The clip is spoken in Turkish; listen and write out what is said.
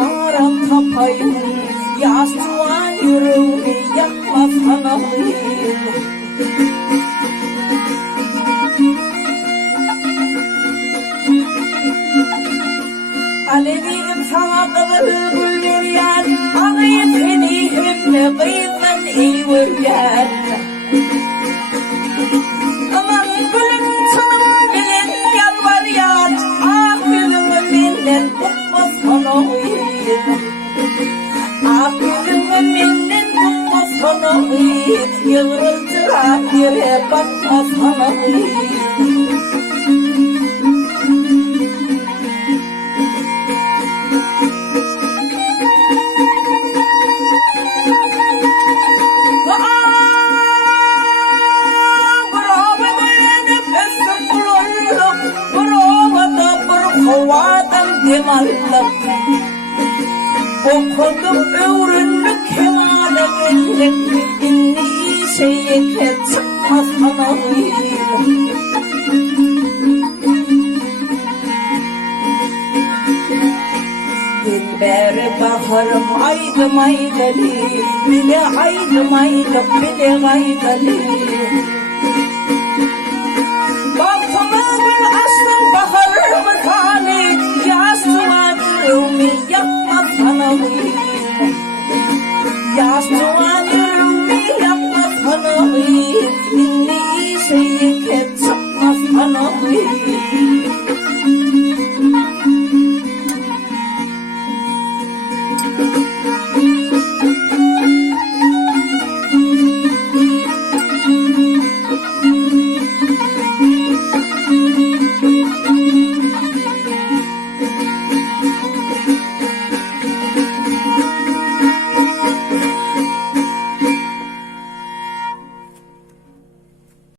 aram tapayım, yaz tuğan yüreğimi yakma sanayım. Alevim sana kıvıl veriyen, ağayı fenihimle kıyıdan iyi vurgen. Aman gülüm sanım bilen yalvar yar, ah gülümü benden tutma sanayım. Ah gülümü benden tutma sanayım, yığıldıra yere bakma sanayım. Kemallık okudum öğrendik kemallik inni şeye çıkmaz anayım. Dilber baharım aydım aydalı, bile aydım aydım bile aydalı. Balkona gül açtım baharımı tane, yastığa yüreğimi yakma sanayım. Yastığa